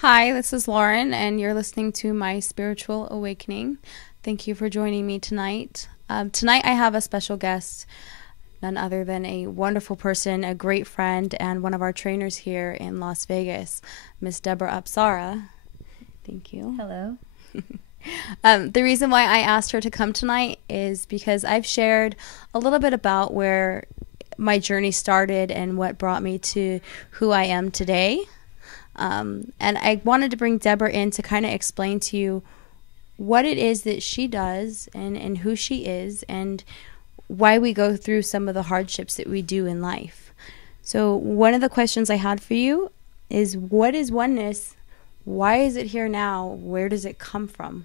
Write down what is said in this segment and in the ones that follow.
Hi, this is Lauren, and you're listening to My Spiritual Awakening. Thank you for joining me tonight. Tonight I have a special guest, none other than a wonderful person, a great friend, and one of our trainers here in Las Vegas, Miss Debra Apsara. Thank you. Hello. The reason why I asked her to come tonight is because I've shared a little bit about where my journey started and what brought me to who I am today. And I wanted to bring Debra in to kind of explain to you what it is that she does and who she is and why we go through some of the hardships that we do in life. So one of the questions I had for you is, what is oneness? Why is it here now? Where does it come from?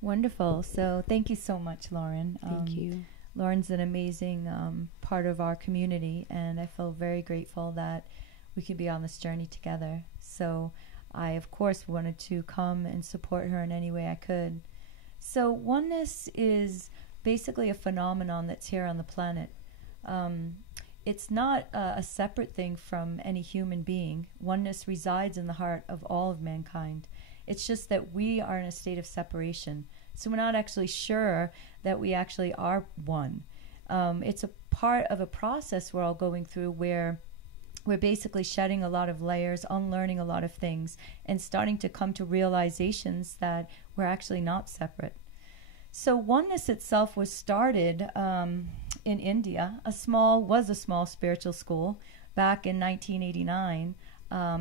Wonderful. So thank you so much, Lauren. Thank you. Lauren's an amazing part of our community, and I feel very grateful that we could be on this journey together. So I, of course, wanted to come and support her in any way I could. So oneness is basically a phenomenon that's here on the planet. It's not a separate thing from any human being. Oneness resides in the heart of all of mankind. It's just that we are in a state of separation. So we're not actually sure that we actually are one. It's a part of a process we're all going through where we're basically shedding a lot of layers, unlearning a lot of things, and starting to come to realizations that we're actually not separate. So oneness itself was started in India. Was a small spiritual school back in 1989.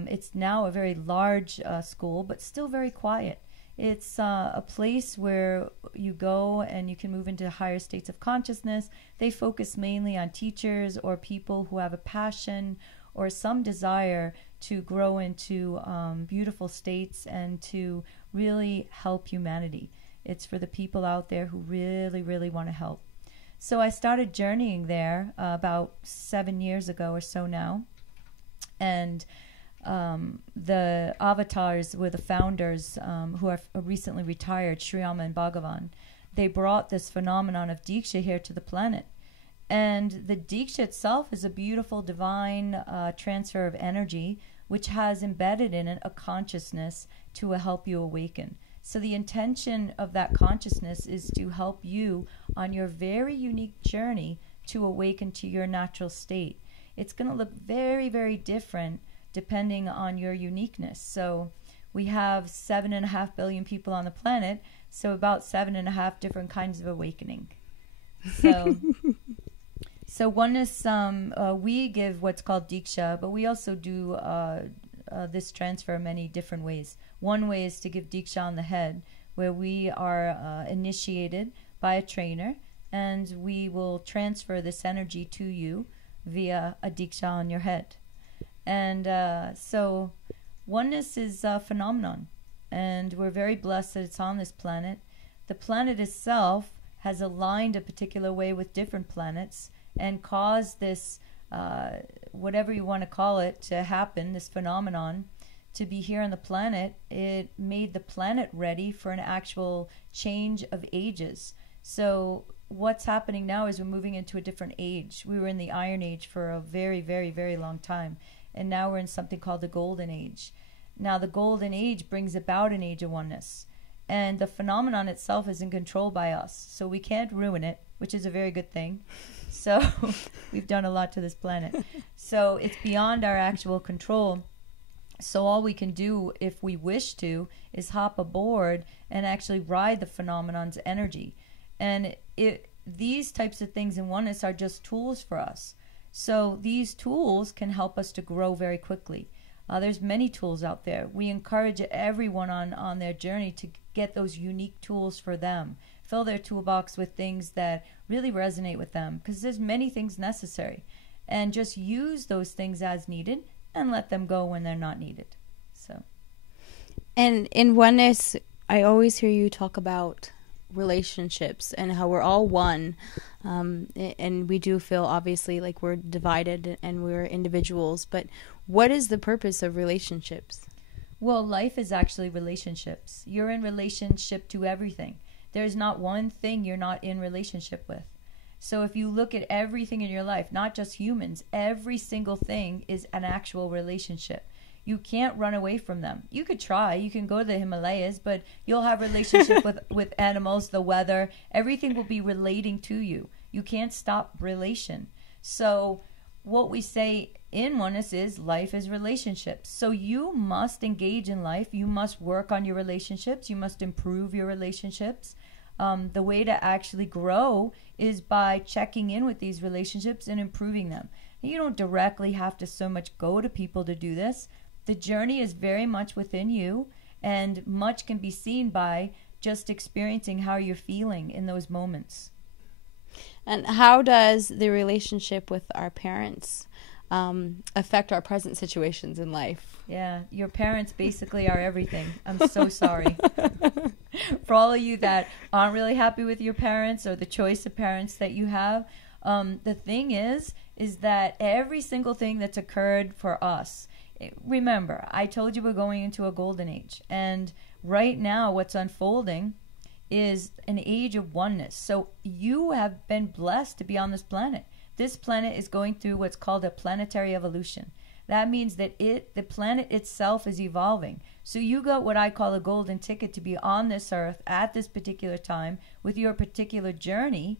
It's now a very large school, but still very quiet. It's a place where you go and you can move into higher states of consciousness. They focus mainly on teachers or people who have a passion or some desire to grow into beautiful states and to really help humanity. It's for the people out there who really, really want to help. So I started journeying there about 7 years ago or so now. And the avatars were the founders who are recently retired, Sri Rama and Bhagavan. They brought this phenomenon of Diksha here to the planet. And the Diksha itself is a beautiful divine transfer of energy which has embedded in it a consciousness to help you awaken. So the intention of that consciousness is to help you on your very unique journey to awaken to your natural state. It's going to look very, very different depending on your uniqueness. So we have 7.5 billion people on the planet, so about 7.5 different kinds of awakening. So oneness, we give what's called Diksha, but we also do this transfer many different ways. One way is to give Diksha on the head, where we are initiated by a trainer, and we will transfer this energy to you via a Diksha on your head. And so oneness is a phenomenon, and we're very blessed that it's on this planet. The planet itself has aligned a particular way with different planets and caused this, whatever you want to call it, to happen, this phenomenon, to be here on the planet. It made the planet ready for an actual change of ages. So what's happening now is we're moving into a different age. We were in the Iron Age for a very, very, very long time, and now we're in something called the Golden Age. Now the Golden Age brings about an age of oneness, and the phenomenon itself isn't controlled by us, so we can't ruin it, which is a very good thing. So we've done a lot to this planet. So it's beyond our actual control. So all we can do, if we wish to, is hop aboard and actually ride the phenomenon's energy. And these types of things in oneness are just tools for us. So these tools can help us to grow very quickly. There's many tools out there. We encourage everyone on their journey to get those unique tools for them. Fill their toolbox with things that really resonate with them, because there's many things necessary. And just use those things as needed and let them go when they're not needed. So, And in oneness, I always hear you talk about relationships and how we're all one. And we do feel obviously like we're divided and we're individuals. But what is the purpose of relationships? Well, life is actually relationships. You're in relationship to everything. There's not one thing you're not in relationship with. So if you look at everything in your life, not just humans, every single thing is an actual relationship. You can't run away from them. You could try. You can go to the Himalayas, but you'll have relationship with animals, the weather. Everything will be relating to you. You can't stop relation. So what we say in Oneness is life is relationships. So you must engage in life. You must work on your relationships. You must improve your relationships. The way to actually grow is by checking in with these relationships and improving them. And you don't directly have to so much go to people to do this. The journey is very much within you, and much can be seen by just experiencing how you're feeling in those moments. And how does the relationship with our parents affect our present situations in life? Yeah, your parents basically are everything. I'm so sorry. For all of you that aren't really happy with your parents or the choice of parents that you have, the thing is that every single thing that's occurred for us, remember, I told you we're going into a golden age. And right now what's unfolding is an age of oneness. So you have been blessed to be on this planet. This planet is going through what's called a planetary evolution. That means that the planet itself is evolving. So you got what I call a golden ticket to be on this earth at this particular time with your particular journey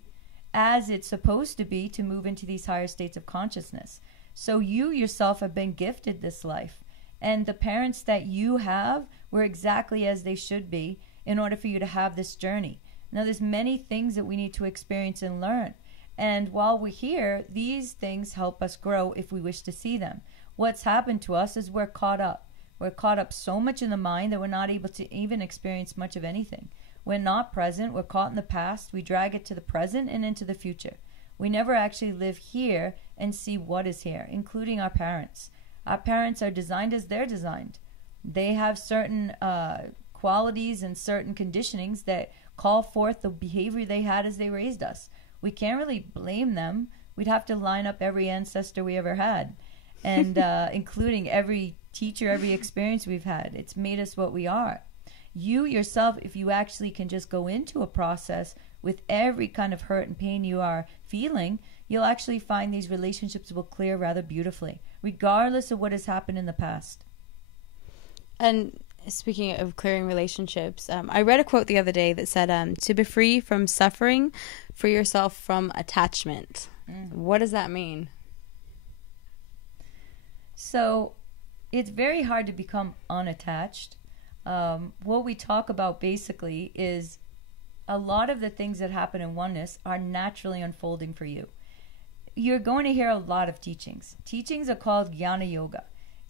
as it's supposed to be to move into these higher states of consciousness. So you yourself have been gifted this life. And the parents that you have were exactly as they should be in order for you to have this journey. Now, there's many things that we need to experience and learn. And while we're here, these things help us grow if we wish to see them. What's happened to us is we're caught up. We're caught up so much in the mind that we're not able to even experience much of anything. We're not present. We're caught in the past. We drag it to the present and into the future. We never actually live here and see what is here, including our parents. Our parents are designed as they're designed. They have certain qualities and certain conditionings that call forth the behavior they had as they raised us. We can't really blame them. We'd have to line up every ancestor we ever had, and including every teacher, every experience we've had. It's made us what we are. You yourself, if you actually can just go into a process with every kind of hurt and pain you are feeling, you'll actually find these relationships will clear rather beautifully, regardless of what has happened in the past. And speaking of clearing relationships, I read a quote the other day that said, to be free from suffering, free yourself from attachment. What does that mean? So it's very hard to become unattached. What we talk about basically is a lot of the things that happen in oneness are naturally unfolding for you. You're going to hear a lot of teachings. Teachings are called Jnana Yoga.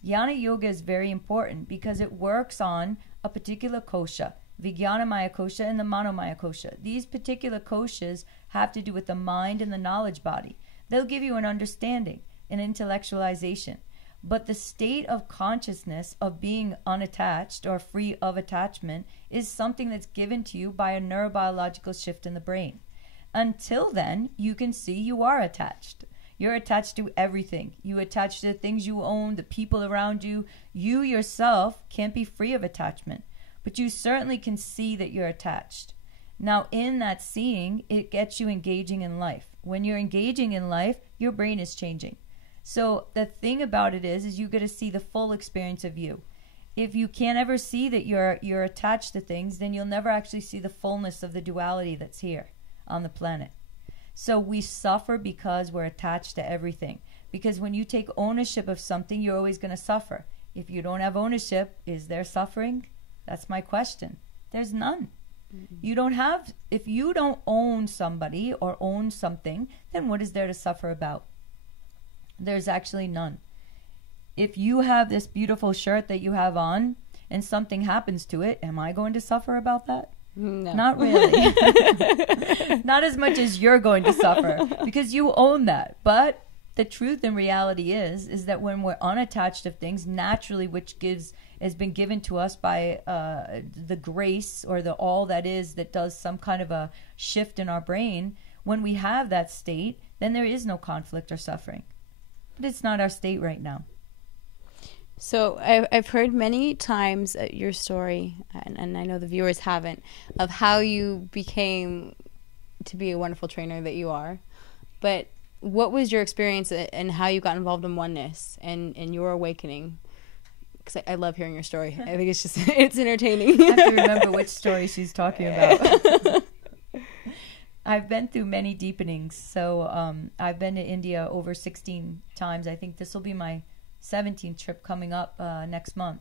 Jnana Yoga is very important because it works on a particular kosha, Vijnanamaya kosha and the Manomaya kosha. These particular koshas have to do with the mind and the knowledge body. They'll give you an understanding, an intellectualization. But the state of consciousness of being unattached or free of attachment is something that's given to you by a neurobiological shift in the brain. Until then, you can see you are attached. You're attached to everything. You attach to the things you own, the people around you. You yourself can't be free of attachment, but you certainly can see that you're attached. Now, in that seeing, it gets you engaging in life. When you're engaging in life, your brain is changing. So the thing about it is you get to see the full experience of you. If you can't ever see that you're attached to things, then you'll never actually see the fullness of the duality that's here on the planet. So we suffer because we're attached to everything. Because when you take ownership of something, you're always going to suffer. If you don't have ownership, is there suffering? That's my question. There's none. You don't have, if you don't own somebody or own something, then what is there to suffer about? There's actually none. If you have this beautiful shirt that you have on and something happens to it, am I going to suffer about that? No. Not really. Not as much as you're going to suffer because you own that. But the truth and reality is that when we're unattached of things, naturally, which has been given to us by the grace or the all that is that does some kind of a shift in our brain, when we have that state, then there is no conflict or suffering. But it's not our state right now. So I've heard many times your story, and I know the viewers haven't, of how you became to be a wonderful trainer that you are. But what was your experience and how you got involved in oneness and your awakening? because I love hearing your story. I think it's just, it's entertaining. I have to remember which story she's talking about. I've been through many deepenings. So I've been to India over 16 times. I think this will be my 17th trip coming up next month.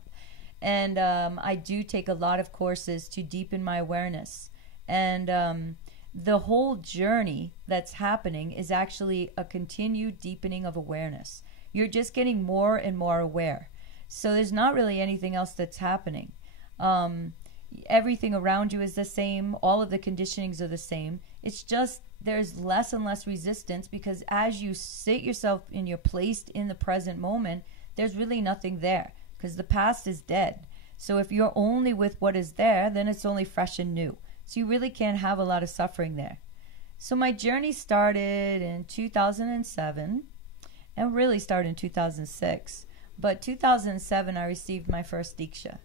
And I do take a lot of courses to deepen my awareness. And the whole journey that's happening is actually a continued deepening of awareness. You're just getting more and more aware. So there's not really anything else that's happening. Everything around you is the same. All of the conditionings are the same. It's just there's less and less resistance, because as you sit yourself and you're placed in the present moment, there's really nothing there, because the past is dead. So if you're only with what is there, then it's only fresh and new. So you really can't have a lot of suffering there. So my journey started in 2007 and really started in 2006. But 2007, I received my first Diksha.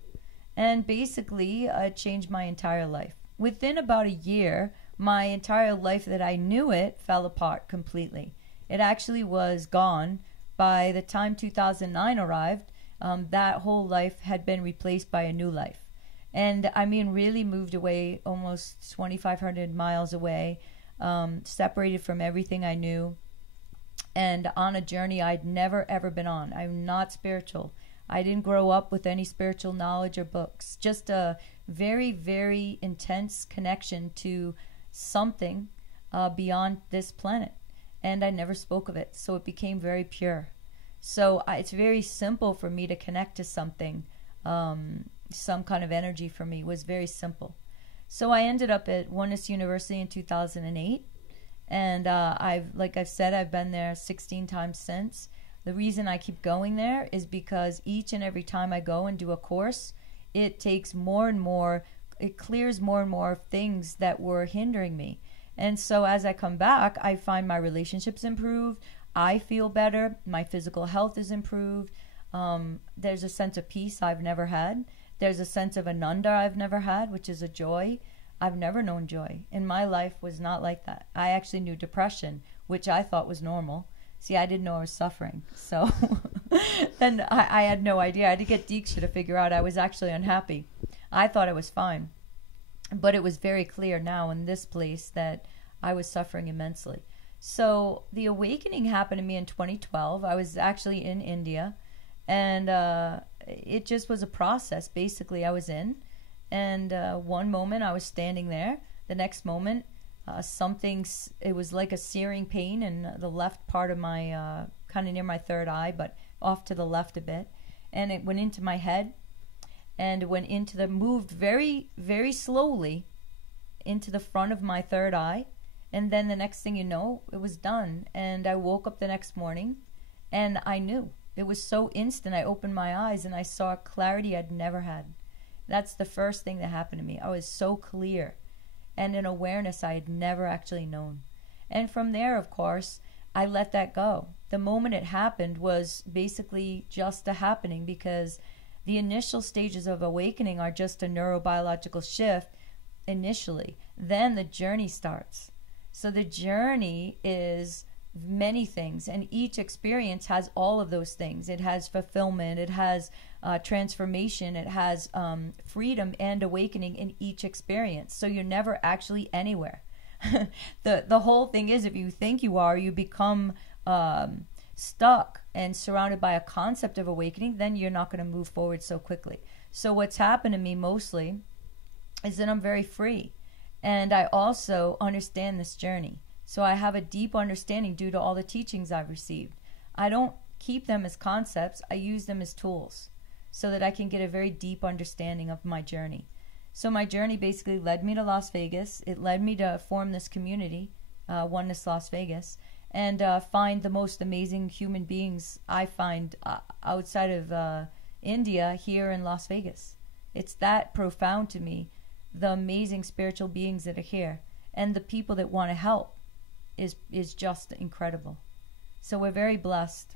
And basically, it changed my entire life. Within about a year, my entire life that I knew it fell apart completely. It actually was gone. By the time 2009 arrived, that whole life had been replaced by a new life. And I mean, really moved away, almost 2,500 miles away, separated from everything I knew, and on a journey I'd never ever been on. I'm not spiritual. I didn't grow up with any spiritual knowledge or books. Just a very, very intense connection to something beyond this planet. And I never spoke of it, so it became very pure. So it's very simple for me to connect to something. Some kind of energy for me was very simple. So I ended up at Oneness University in 2008. And like I've said, I've been there 16 times since. The reason I keep going there is because each and every time I go and do a course, it takes more and more, it clears more and more things that were hindering me. And so as I come back, I find my relationships improved. I feel better. My physical health is improved. There's a sense of peace I've never had. There's a sense of ananda I've never had, which is a joy. I've never known joy. And my life was not like that. I actually knew depression, which I thought was normal. See, I didn't know I was suffering. So then I had no idea. I had to get Diksha to figure out I was actually unhappy. I thought I was fine. But it was very clear now in this place that I was suffering immensely. So the awakening happened to me in 2012. I was actually in India. And it just was a process, basically, I was in. And one moment I was standing there. The next moment, it was like a searing pain in the left part of my, kind of near my third eye, but off to the left a bit. And it went into my head and moved very, very slowly into the front of my third eye. And then the next thing you know, it was done. And I woke up the next morning and I knew. It was so instant. I opened my eyes and I saw clarity I'd never had. That's the first thing that happened to me. I was so clear and an awareness I had never actually known. And from there, of course, I let that go. The moment it happened was basically just a happening, because the initial stages of awakening are just a neurobiological shift initially. Then the journey starts. So the journey is many things, and each experience has all of those things. It has fulfillment, it has transformation, it has freedom and awakening in each experience. So you're never actually anywhere. The whole thing is, if you think you are, you become stuck and surrounded by a concept of awakening, then you're not going to move forward so quickly. So what's happened to me mostly is that I'm very free, and I also understand this journey. So I have a deep understanding due to all the teachings I've received. I don't keep them as concepts. I use them as tools so that I can get a very deep understanding of my journey. So my journey basically led me to Las Vegas. It led me to form this community, Oneness Las Vegas, and find the most amazing human beings I find outside of India here in Las Vegas. It's that profound to me, the amazing spiritual beings that are here, and the people that want to help is just incredible. So we're very blessed.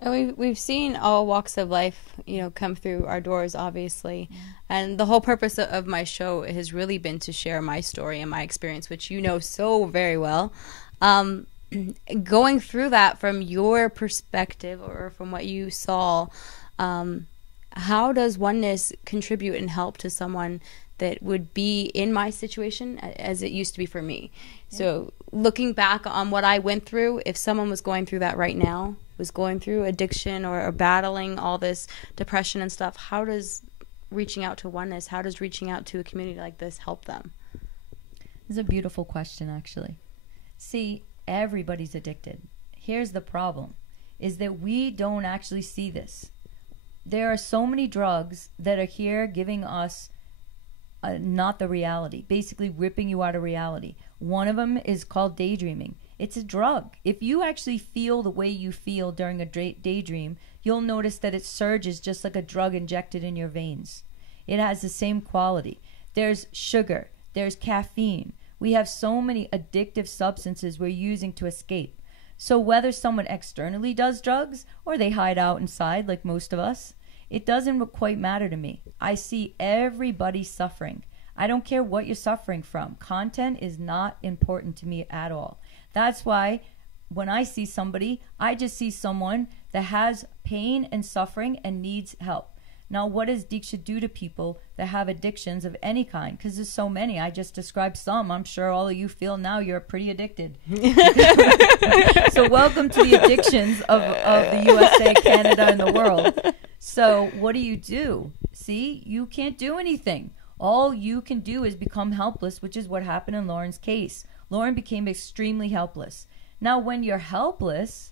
And we've seen all walks of life, come through our doors, obviously. Mm-hmm. And the whole purpose of my show has really been to share my story and my experience, which you know so very well. Going through that from your perspective or from what you saw, how does oneness contribute and help to someone that would be in my situation as it used to be for me? Yeah. So looking back on what I went through, if someone was going through that right now, was going through addiction or battling all this depression and stuff, how does reaching out to oneness, how does reaching out to a community like this help them? It's a beautiful question, actually. See, everybody's addicted. Here's the problem, is that we don't actually see this. There are so many drugs that are here giving us not the reality, basically ripping you out of reality. One of them is called daydreaming. It's a drug. If you actually feel the way you feel during a daydream, you'll notice that it surges just like a drug injected in your veins. It has the same quality. There's sugar. There's caffeine. We have so many addictive substances we're using to escape. So whether someone externally does drugs or they hide out inside like most of us, it doesn't quite matter to me. I see everybody suffering. I don't care what you're suffering from. Content is not important to me at all. That's why when I see somebody, I just see someone that has pain and suffering and needs help. Now, what does Diksha do to people that have addictions of any kind? Because there's so many. I just described some. I'm sure all of you feel now you're pretty addicted. So welcome to the addictions of the USA, Canada, and the world. So what do? See, you can't do anything. All you can do is become helpless, which is what happened in Lauren's case. Lauren became extremely helpless. Now, when you're helpless,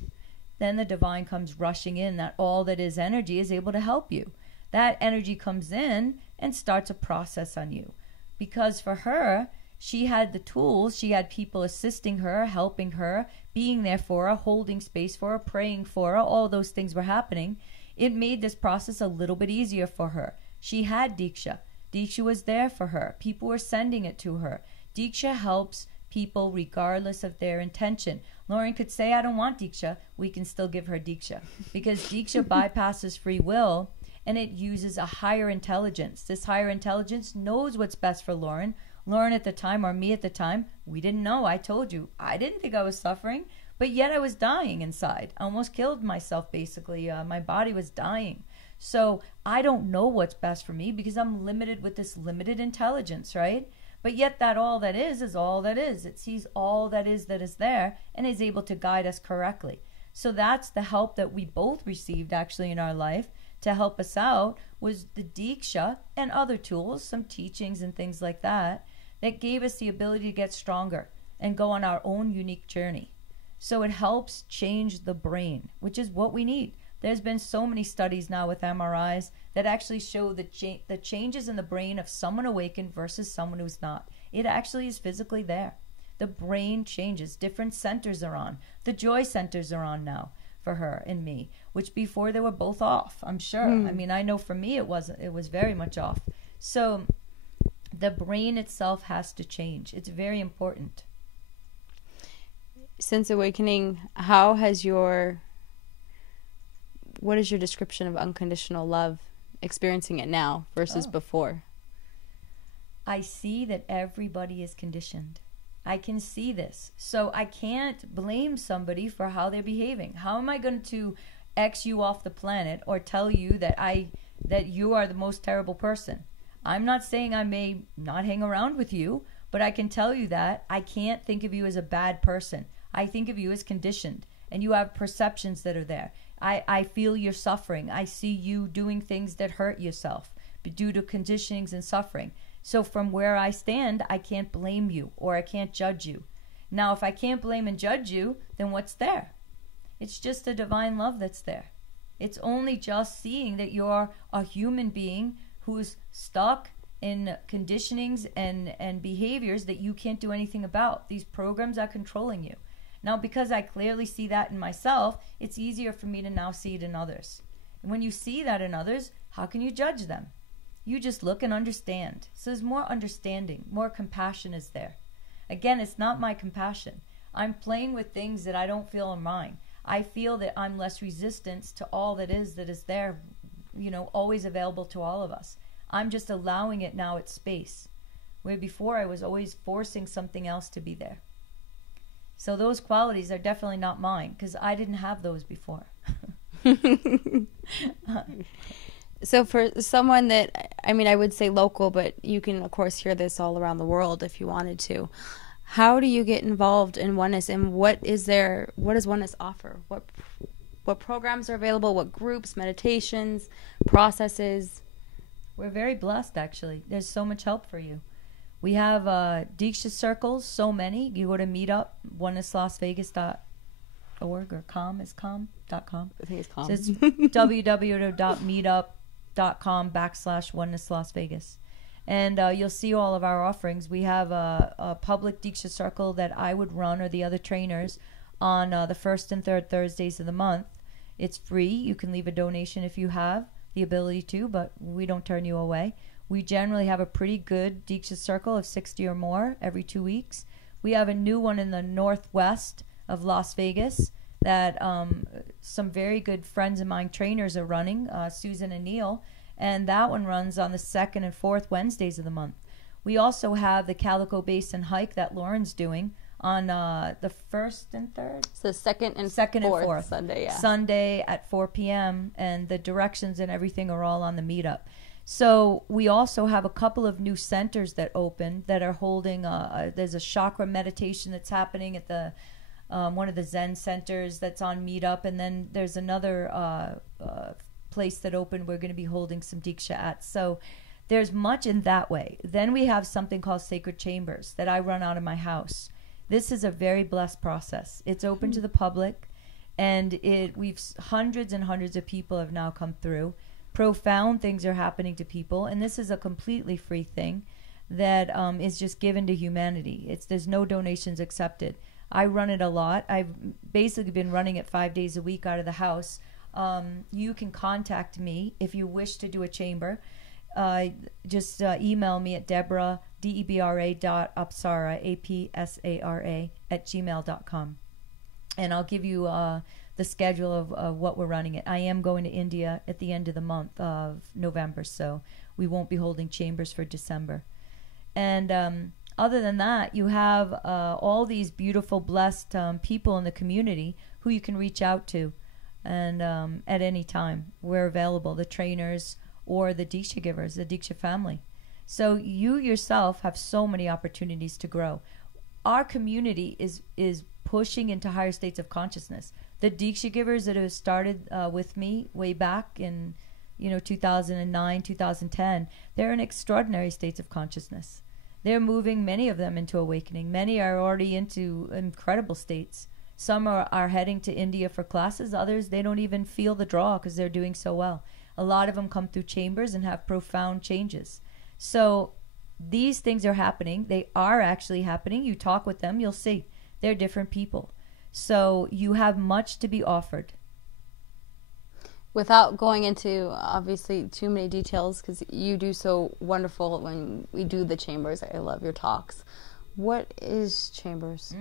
then the divine comes rushing in, that all that is energy is able to help you. That energy comes in and starts a process on you. Because for her, she had the tools, she had people assisting her, helping her, being there for her, holding space for her, praying for her, all those things were happening. It made this process a little bit easier for her. She had Diksha. Diksha was there for her. People were sending it to her. Diksha helps people regardless of their intention. Lauren could say, I don't want Diksha. We can still give her Diksha. Because Diksha bypasses free will and it uses a higher intelligence. This higher intelligence knows what's best for Lauren. Lauren at the time, or me at the time, we didn't know. I told you. I didn't think I was suffering, but yet I was dying inside. I almost killed myself, basically. My body was dying. So I don't know what's best for me because I'm limited with this limited intelligence, right? But yet that all that is all that is. It sees all that is there and is able to guide us correctly. So that's the help that we both received actually in our life to help us out, was the Diksha and other tools, some teachings and things like that, that gave us the ability to get stronger and go on our own unique journey. So it helps change the brain, which is what we need. There's been so many studies now with MRIs that actually show the changes in the brain of someone awakened versus someone who's not. It actually is physically there. The brain changes. Different centers are on. The joy centers are on now for her and me, which before they were both off, I'm sure. I mean, I know for me it was very much off. So the brain itself has to change. It's very important. Since awakening, what is your description of unconditional love, experiencing it now versus before? I see that everybody is conditioned. I can see this. So I can't blame somebody for how they're behaving. How am I going to X you off the planet or tell you that you are the most terrible person? I'm not saying I may not hang around with you, but I can tell you that I can't think of you as a bad person. I think of you as conditioned, and you have perceptions that are there. I feel your suffering. I see you doing things that hurt yourself due to conditionings and suffering. So from where I stand, I can't blame you or I can't judge you. Now, if I can't blame and judge you, then what's there? It's just a divine love that's there. It's only just seeing that you're a human being who's stuck in conditionings and behaviors that you can't do anything about. These programs are controlling you. Now, because I clearly see that in myself, it's easier for me to now see it in others. And when you see that in others, how can you judge them? You just look and understand. So there's more understanding, more compassion is there. Again, it's not my compassion. I'm playing with things that I don't feel are mine. I feel that I'm less resistant to all that is there, always available to all of us. I'm just allowing it now at space, where before I was always forcing something else to be there. So those qualities are definitely not mine because I didn't have those before. So for someone that, I mean, I would say local, but you can, of course, hear this all around the world if you wanted to. How do you get involved in Oneness, and what does Oneness offer? What programs are available? What groups, meditations, processes? We're very blessed, actually. There's so much help for you. We have Diksha circles, so many. You go to Meetup, onenesslasvegas.org, or com is com.com. I think it's com. So it's www.meetup.com/onenesslasvegas. And you'll see all of our offerings. We have a public Diksha circle that I would run, or the other trainers, on the first and third Thursdays of the month. It's free. You can leave a donation if you have the ability to, but we don't turn you away. We generally have a pretty good Diksha circle of 60 or more every 2 weeks. We have a new one in the northwest of Las Vegas that some very good friends of mine, trainers, are running, Susan and Neil, and that one runs on the second and fourth Wednesdays of the month. We also have the Calico Basin hike that Lauren's doing on the first and third. So second and fourth Sunday, yeah. Sunday at 4 p.m. and the directions and everything are all on the meetup. So we also have a couple of new centers that open that are holding. There's a chakra meditation that's happening at the one of the Zen centers that's on meetup, and then there's another place that opened we're going to be holding some Diksha at. So there's much in that way. Then we have something called Sacred Chambers that I run out of my house. This is a very blessed process. It's open to the public, and we've hundreds and hundreds of people have now come through. Profound things are happening to people, and this is a completely free thing that is just given to humanity. There's no donations accepted. I run it a lot. I've basically been running it 5 days a week out of the house. You can contact me if you wish to do a chamber. Just email me at Debra, Debra.Apsara, APSARA, @gmail.com. And I'll give you the schedule of what we're running it. I am going to India at the end of the month of November, so we won't be holding chambers for December. And other than that, you have all these beautiful, blessed people in the community who you can reach out to. And at any time, we're available, the trainers or the Diksha givers, the Diksha family. So you yourself have so many opportunities to grow. Our community is pushing into higher states of consciousness. The Diksha givers that have started with me way back in 2009, 2010, they're in extraordinary states of consciousness. They're moving, many of them, into awakening. Many are already into incredible states. Some are heading to India for classes. Others, they don't even feel the draw because they're doing so well. A lot of them come through chambers and have profound changes. So these things are happening. They are actually happening. You talk with them, you'll see. They're different people. So you have much to be offered. Without going into, obviously, too many details, because you do so wonderful when we do the chambers. I love your talks. What is chambers?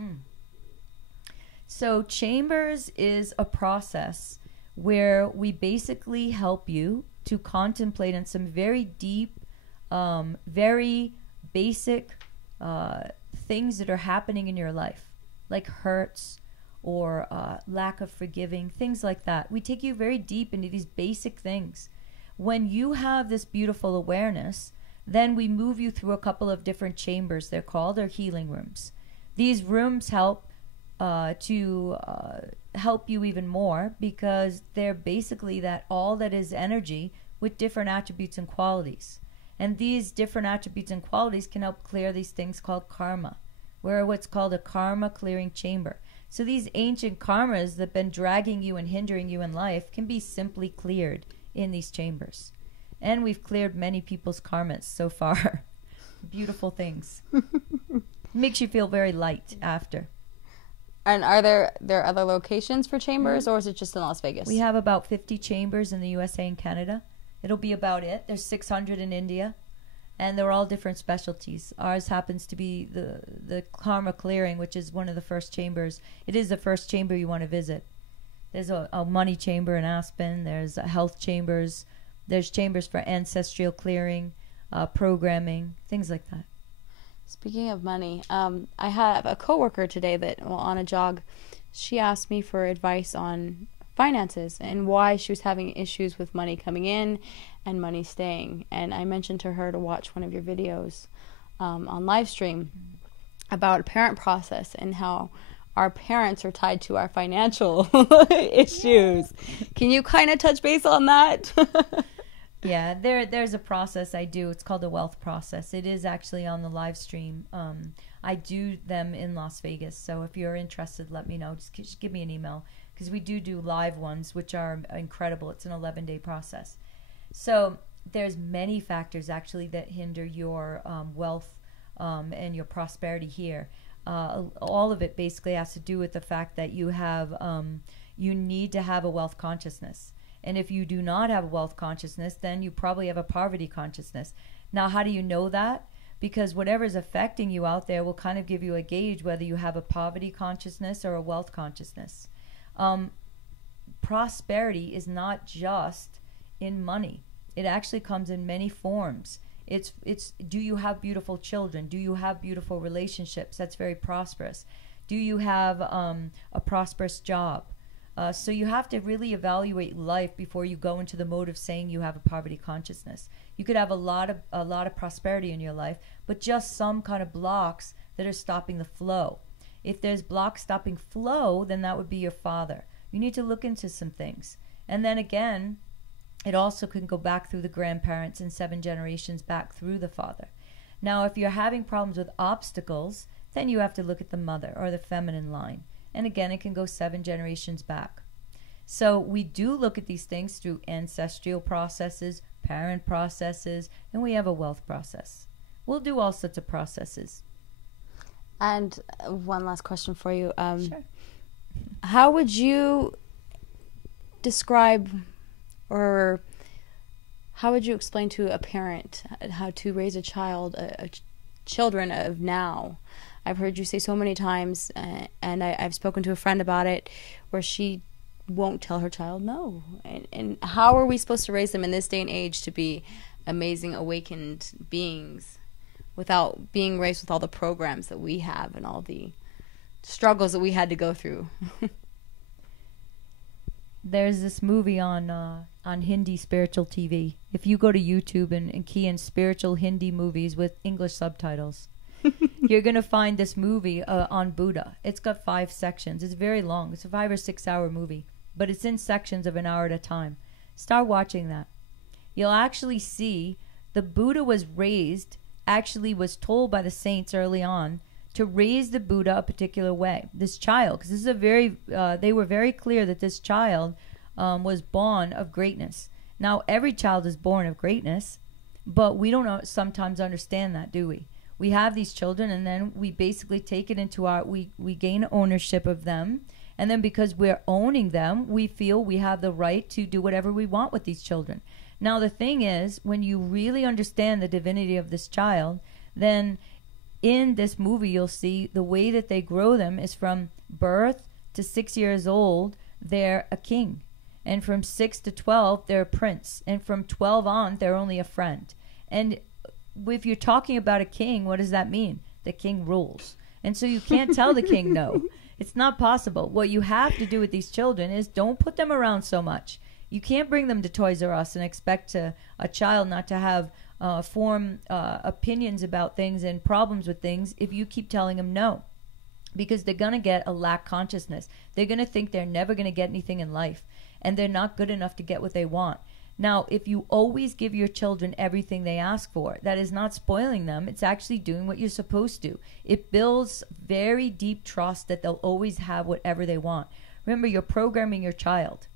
So chambers is a process where we basically help you to contemplate on some very deep, very basic things that are happening in your life, like hurts or lack of forgiving, things like that. We take you very deep into these basic things. When you have this beautiful awareness, then we move you through a couple of different chambers. They're called our healing rooms. These rooms help to help you even more, because they're basically all that is energy with different attributes and qualities. And these different attributes and qualities can help clear these things called karma. We're what's called a karma clearing chamber. So these ancient karmas that have been dragging you and hindering you in life can be simply cleared in these chambers. And we've cleared many people's karmas so far. Beautiful things. Makes you feel very light after. And are there other locations for chambers, or is it just in Las Vegas? We have about 50 chambers in the USA and Canada. It'll be about it. There's 600 in India, and they're all different specialties. Ours happens to be the karma clearing, which is one of the first chambers. It is the first chamber you want to visit. There's a money chamber in Aspen. There's health chambers. There's chambers for ancestral clearing, programming, things like that. Speaking of money, I have a coworker today that, on a jog, she asked me for advice on finances and why she was having issues with money coming in and money staying. And I mentioned to her to watch one of your videos on live stream about parent process and how our parents are tied to our financial issues. Can you kind of touch base on that? Yeah, there's a process I do. It's called the wealth process. It is actually on the live stream. I do them in Las Vegas. So if you're interested, let me know. Just give me an email, because we do live ones, which are incredible. It's an 11-day process. So there's many factors actually that hinder your wealth and your prosperity here. All of it basically has to do with the fact that you need to have a wealth consciousness. And if you do not have a wealth consciousness, then you probably have a poverty consciousness. Now, how do you know that? Because whatever is affecting you out there will kind of give you a gauge whether you have a poverty consciousness or a wealth consciousness. Prosperity is not just in money. It actually comes in many forms. It's do you have beautiful children? Do you have beautiful relationships? That's very prosperous. Do you have a prosperous job? So you have to really evaluate life before you go into the mode of saying you have a poverty consciousness. You could have a lot of prosperity in your life, but just some kind of blocks that are stopping the flow. If there's blocks stopping flow, then that would be your father. You need to look into some things. And then again, it also can go back through the grandparents and 7 generations back through the father. Now, if you're having problems with obstacles, then you have to look at the mother or the feminine line. And again, it can go 7 generations back. So we do look at these things through ancestral processes, parent processes, and we have a wealth process. We'll do all sorts of processes. And one last question for you. Sure. How would you describe, or how would you explain to a parent how to raise a child, children of now? I've heard you say so many times, and I've spoken to a friend about it, where she won't tell her child no. And how are we supposed to raise them in this day and age to be amazing, awakened beings without being raised with all the programs that we have and all the struggles that we had to go through? There's this movie on Hindi spiritual TV. If you go to YouTube and key in spiritual Hindi movies with English subtitles, you're going to find this movie on Buddha. It's got 5 sections. It's very long. It's a 5 or 6 hour movie, but it's in sections of an hour at a time. Start watching that. You'll actually see the Buddha was told by the saints early on to raise the Buddha a particular way. This child, because this is they were very clear that this child was born of greatness. Now, every child is born of greatness, but we don't sometimes understand that, do we? We have these children, and then we basically take it into we gain ownership of them. And then because we're owning them, we feel we have the right to do whatever we want with these children. Now, the thing is, when you really understand the divinity of this child, then in this movie, you'll see the way that they grow them is from birth to 6 years old, they're a king. And from 6 to 12, they're a prince. And from 12 on, they're only a friend. And if you're talking about a king, what does that mean? The king rules. And so you can't tell the king no. It's not possible. What you have to do with these children is don't put them around so much. You can't bring them to Toys R Us and expect a child not to have form opinions about things and problems with things if you keep telling them no. Because they're going to get a lack consciousness. They're going to think they're never going to get anything in life. And they're not good enough to get what they want. Now, if you always give your children everything they ask for, that is not spoiling them. It's actually doing what you're supposed to. It builds very deep trust that they'll always have whatever they want. Remember, you're programming your child.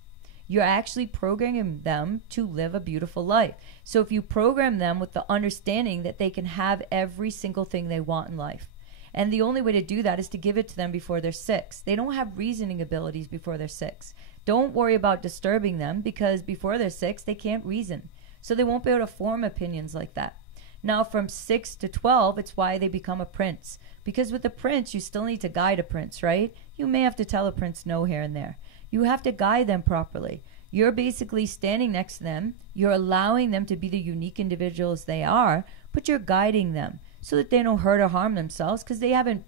You're actually programming them to live a beautiful life. So if you program them with the understanding that they can have every single thing they want in life, and the only way to do that is to give it to them before they're 6. They don't have reasoning abilities before they're 6. Don't worry about disturbing them, because before they're 6, they can't reason. So they won't be able to form opinions like that. Now, from 6 to 12, it's why they become a prince. Because with a prince, you still need to guide a prince, right? You may have to tell a prince no here and there. You have to guide them properly. You're basically standing next to them. You're allowing them to be the unique individuals they are, but you're guiding them so that they don't hurt or harm themselves, because they haven't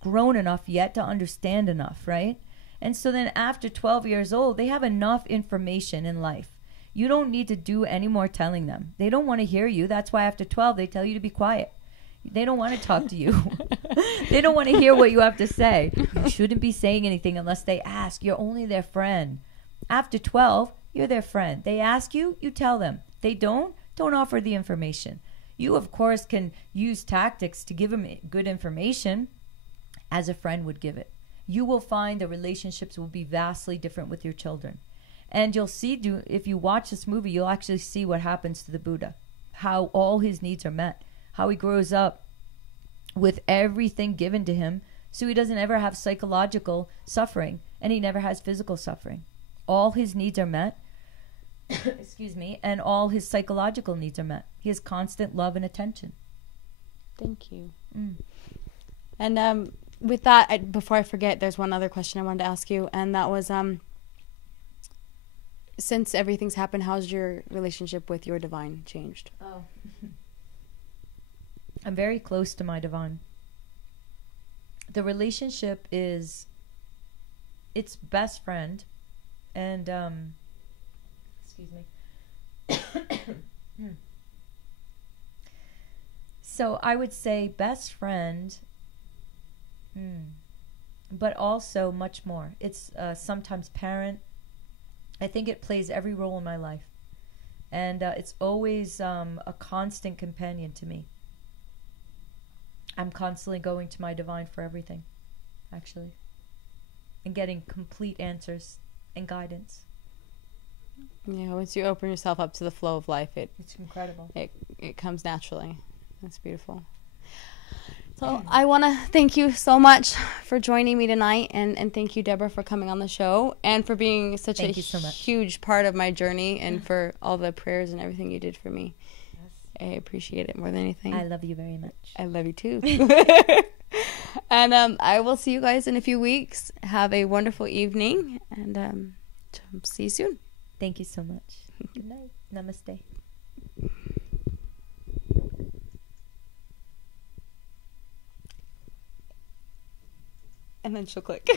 grown enough yet to understand enough, right? And so then after 12 years old, they have enough information in life. You don't need to do any more telling them. They don't want to hear you. That's why after 12, they tell you to be quiet. They don't want to talk to you. They don't want to hear what you have to say. You shouldn't be saying anything unless they ask. You're only their friend. After 12, you're their friend. They ask you, you tell them. They don't offer the information. You, of course, can use tactics to give them good information as a friend would give it. You will find the relationships will be vastly different with your children. And you'll see, if you watch this movie, you'll actually see what happens to the Buddha, how all his needs are met, how he grows up with everything given to him so he doesn't ever have psychological suffering, and he never has physical suffering. All his needs are met, excuse me, and all his psychological needs are met. He has constant love and attention. Thank you. And with that, before I forget, there's one other question I wanted to ask you, and that was, since everything's happened, how's your relationship with your divine changed? Oh. I'm very close to my divine. The relationship is, it's best friend, and, excuse me. So I would say best friend, but also much more. It's sometimes parent. I think it plays every role in my life. And it's always a constant companion to me. I'm constantly going to my divine for everything, actually. And getting complete answers and guidance. Yeah, once you open yourself up to the flow of life, it's incredible. It comes naturally. That's beautiful. So I want to thank you so much for joining me tonight, and thank you, Debra, for coming on the show and for being such a huge part of my journey, and for all the prayers and everything you did for me. Yes. I appreciate it more than anything. I love you very much. I love you too. And I will see you guys in a few weeks. Have a wonderful evening, and see you soon. Thank you so much. Good night. Namaste. And then she'll click.